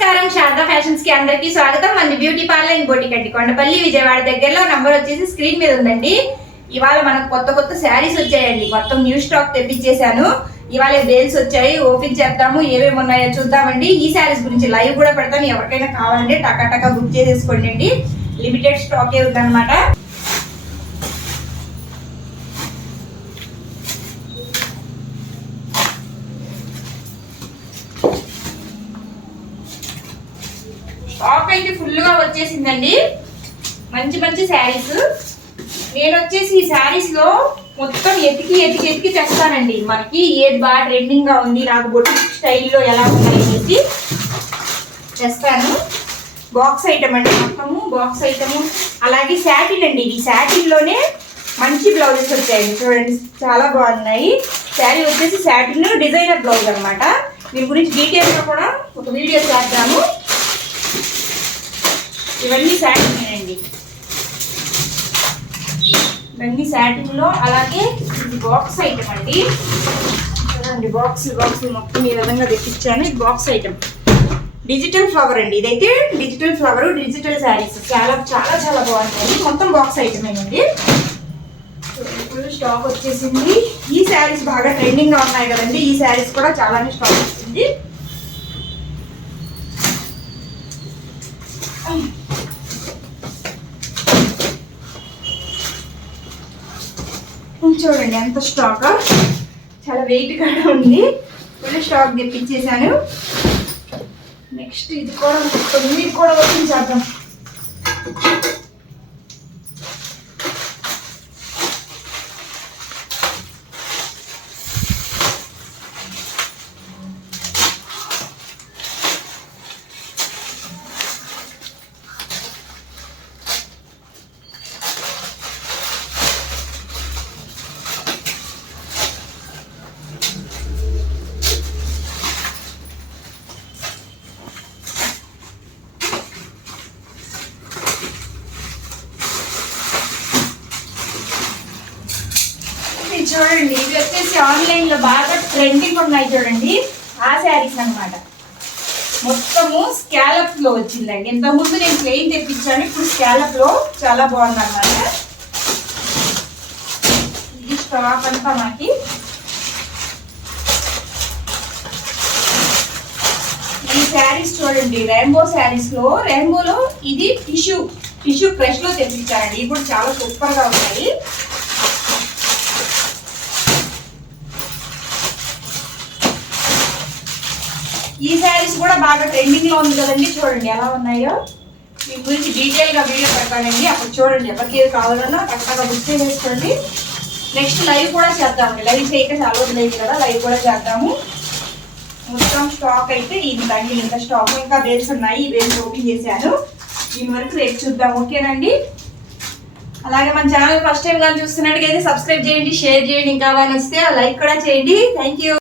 నమస్కారం, శారదా ఫ్యాషన్స్ కి అందరికీ స్వాగతం. మన బ్యూటీ పార్లర్ అండ్ బొటిక్ అండి, కొండపల్లి విజయవాడ దగ్గరలో. నంబర్ వచ్చేసి స్క్రీన్ మీద ఉందండి. ఇవాళ మనకు కొత్త శారీస్ వచ్చాయండి. మొత్తం న్యూ స్టాక్ తెప్పించేశాను. ఇవాళ బేల్స్ వచ్చాయి, ఓపెన్ చేద్దాము, ఏమేమి ఉన్నాయో చూద్దామండి. ఈ శారీస్ గురించి లైవ్ కూడా పెడతాను. ఎవరికైనా కావాలంటే టకా బుక్ చేసేసుకోండి అండి. లిమిటెడ్ స్టాకే ఉందన్నమాట. స్టాక్ అయితే ఫుల్ గా వచ్చేసిందండి. మంచి శారీస్. నేను వచ్చేసి ఈ శారీస్ లో మొత్తం ఎతికి తెస్తానండి. మనకి ఏది బాగా ట్రెండింగ్ గా ఉంది, నాకు బొటిక్ స్టైల్లో ఎలా ఉన్నాయనేసి తెస్తాను. బాక్స్ ఐటమ్ అండి, మొత్తము బాక్స్ ఐటమ్. అలాగే శాటిన్ అండి, ఈ శాటిన్ లోనే మంచి బ్లౌజెస్ వచ్చాయండి. చూడండి, చాలా బాగున్నాయి. శారీ వచ్చేసి శాటిన్ డిజైనర్ బ్లౌజ్ అనమాట. దీని గురించి డీటెయిల్ గా కూడా ఒక వీడియో చేద్దాము. ఇవన్నీ శాటిన్ అండి, ఇవన్నీ శాటిన్ లో. అలాగే ఇది బాక్స్ ఐటమ్ అండి. చూడండి, బాక్స్ మొత్తం ఈ విధంగా తెప్పించాను. ఇది బాక్స్ ఐటమ్, డిజిటల్ ఫ్లవర్ అండి. ఇదైతే డిజిటల్ ఫ్లవర్, డిజిటల్ శారీస్ చాలా బాగుంటాయి. మొత్తం బాక్స్ ఐటమ్ అండి. ఫుల్ స్టాక్ వచ్చేసింది. ఈ శారీస్ బాగా ట్రెండింగ్ గా ఉన్నాయి కదండి. ఈ శారీస్ కూడా చాలానే స్టాక్ వచ్చింది. చూడండి ఎంత స్టాక్, చాలా వెయిట్ కూడా ఉంది. Full stock తెప్పించేసాను. నెక్స్ట్ ఇది కూడా 9 కూడా ఓపెన్ చేద్దాం. చూడండి, ఇవి వచ్చేసి ఆన్లైన్ లో బాగా ట్రెండింగ్ ఉన్నాయి. చూడండి, ఆ శారీస్ అన్నమాట. మొత్తము స్కాలప్ లో వచ్చిందండి. ఇంతకుముందు నేను ప్లెయిన్ తెప్పించాను, ఇప్పుడు స్కాలప్ లో చాలా బాగుంది అన్నమాట. ఇది స్టాక్ అంతా మనకి. ఈ శారీస్ చూడండి, రెయిన్బో శారీస్ లో, రెయిన్బోలో ఇది టిష్యూ క్రష్ లో తెప్పించానండి. ఇవి కూడా చాలా సూపర్ గా ఉన్నాయి. ఈ శారీస్ కూడా బాగా ట్రెండింగ్ లో ఉంది కదండి. చూడండి ఎలా ఉన్నాయో. దీని గురించి డీటెయిల్ గా వీడియో పెడతానండి, అప్పుడు చూడండి. ఎవరికి ఏది కావాలన్నా కరెక్ట్గా బుక్ చేసేసుకోండి. నెక్స్ట్ లైవ్ కూడా చేద్దామండి. లైవ్ చేయక చాలా రోజులైంది కదా, లైవ్ కూడా చేద్దాము. మొత్తం స్టాక్ అయితే ఇంత స్టాక్. ఇంకా బేల్స్ ఉన్నాయి, ఈ బేల్స్ ఓపెన్ చేశాను. దీని వరకు రేపు చూద్దాం, ఓకేనండి. అలాగే మన ఛానల్ ఫస్ట్ టైం కానీ చూస్తున్నట్టుగా సబ్స్క్రైబ్ చేయండి, షేర్ చేయండి, ఇంకా బాగా నచ్చితే లైక్ కూడా చేయండి. Thank you.